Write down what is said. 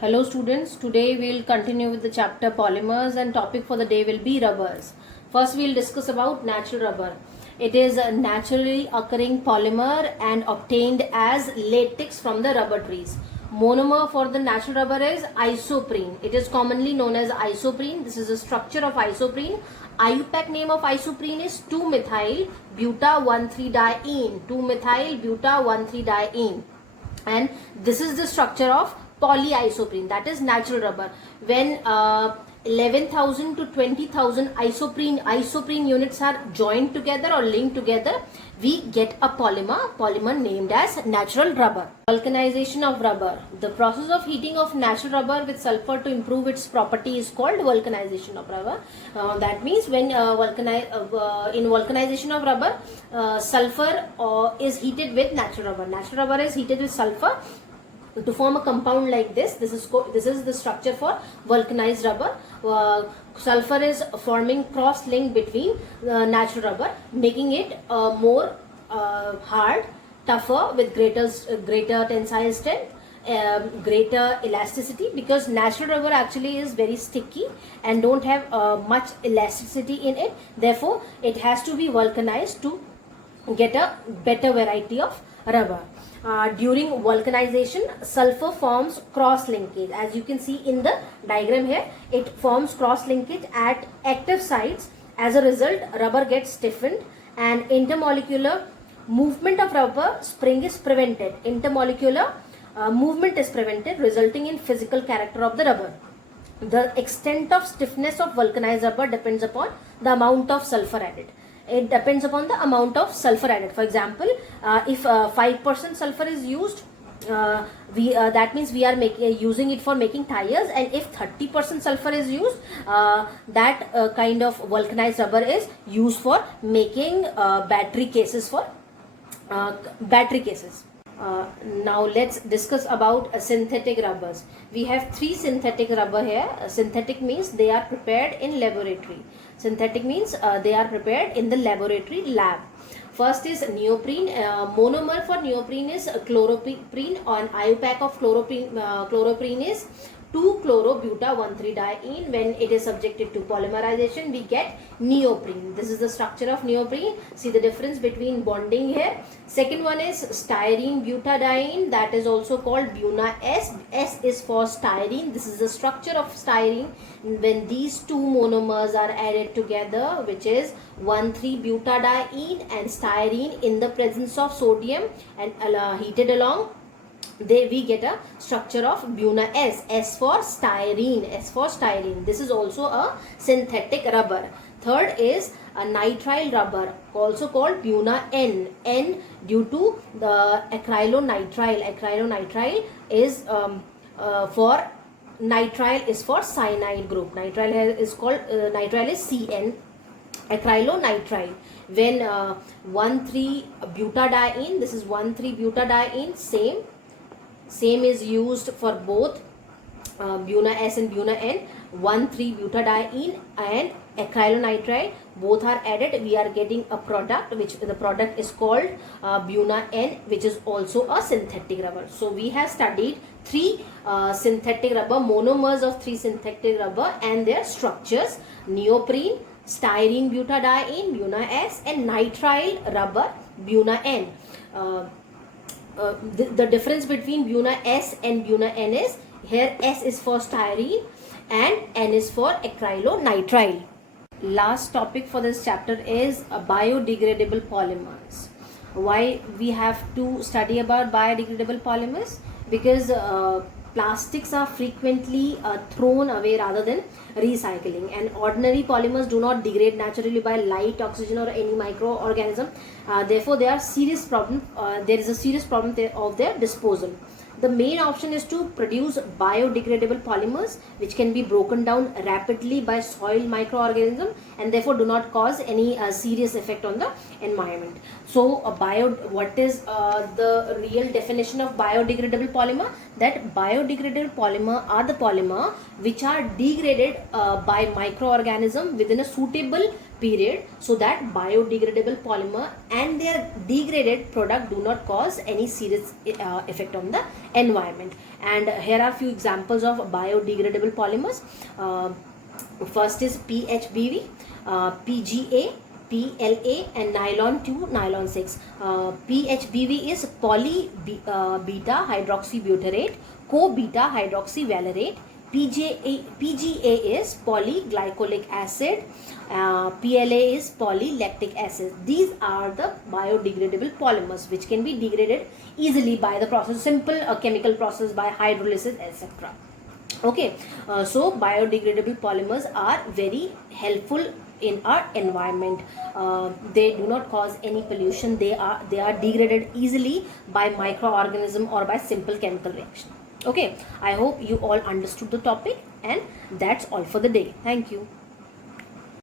Hello students, today we will continue with the chapter polymers and topic for the day will be rubbers. First we will discuss about natural rubber. It is a naturally occurring polymer and obtained as latex from the rubber trees. Monomer for the natural rubber is isoprene. It is commonly known as isoprene. This is the structure of isoprene. IUPAC name of isoprene is 2-methyl buta-1,3-diene. 2-methyl buta-1,3-diene. And this is the structure of polyisoprene, that is natural rubber. When 11,000 to 20,000 isoprene units are joined together or linked together, we get a polymer named as natural rubber. Vulcanization of rubber. The process of heating of natural rubber with sulfur to improve its property is called vulcanization of rubber. That means when in vulcanization of rubber, sulfur is heated with natural rubber. Natural rubber is heated with sulfur to form a compound like this. This is the structure for vulcanized rubber. Sulfur is forming cross link between natural rubber, making it more hard, tougher, with greater tensile strength, greater elasticity, because natural rubber actually is very sticky and don't have much elasticity in it. Therefore it has to be vulcanized to get a better variety of rubber. During vulcanization, sulfur forms cross linkage. As you can see in the diagram here, it forms cross linkage at active sites. As a result, rubber gets stiffened and intermolecular movement of rubber spring is prevented. Intermolecular movement is prevented, resulting in physical character of the rubber. The extent of stiffness of vulcanized rubber depends upon the amount of sulfur added. It depends upon the amount of sulfur added. For example, if 5% sulfur is used, that means we are using it for making tires, and if 30% sulfur is used, that kind of vulcanized rubber is used for making battery cases now let's discuss about synthetic rubbers. We have three synthetic rubber here. Synthetic means they are prepared in laboratory. Synthetic means they are prepared in the laboratory lab. First is neoprene. Monomer for neoprene is chloroprene, and IUPAC of chloroprene is 2-chloro-buta-1,3-diene. When it is subjected to polymerization, we get neoprene. This is the structure of neoprene. See the difference between bonding here. Second one is styrene butadiene, that is also called Buna-S. S is for styrene. This is the structure of styrene. When these two monomers are added together, which is 1,3-butadiene and styrene, in the presence of sodium and heated along, we get a structure of Buna-S. S for styrene. S for styrene. This is also a synthetic rubber. Third is a nitrile rubber, also called Buna-N. N due to the acrylonitrile. Acrylonitrile is for nitrile is for cyanide group. Nitrile is called nitrile is CN. Acrylonitrile. When 1,3-butadiene, this is 1,3-butadiene, same is used for both Buna-S and Buna-N. 1,3-butadiene and acrylonitrile, both are added. We are getting a product, which the product is called Buna-N, which is also a synthetic rubber. So we have studied three synthetic rubber, monomers of three synthetic rubber and their structures: neoprene, styrene butadiene, Buna-S, and nitrile rubber, Buna-N. The difference between Buna-S and Buna-N is, here S is for styrene and N is for acrylonitrile. Last topic for this chapter is biodegradable polymers. Why we have to study about biodegradable polymers? Because plastics are frequently thrown away rather than recycling, and ordinary polymers do not degrade naturally by light, oxygen, or any microorganism. Therefore there is a serious problem of their disposal. The main option is to produce biodegradable polymers which can be broken down rapidly by soil microorganism and therefore do not cause any serious effect on the environment. So what is the real definition of biodegradable polymer? that biodegradable polymer are the polymer which are degraded by microorganism within a suitable period, so that biodegradable polymer and their degraded product do not cause any serious effect on the environment. And here are few examples of biodegradable polymers. First is PHBV, PGA, PLA, and nylon 2, nylon 6. PHBV is beta hydroxybutyrate, co-beta hydroxyvalerate. PGA is polyglycolic acid, PLA is polylactic acid. These are the biodegradable polymers which can be degraded easily by the process, simple chemical process by hydrolysis, etc. Okay, so biodegradable polymers are very helpful in our environment. They do not cause any pollution. They are degraded easily by microorganism or by simple chemical reaction. Okay, I hope you all understood the topic, and that's all for the day. Thank you.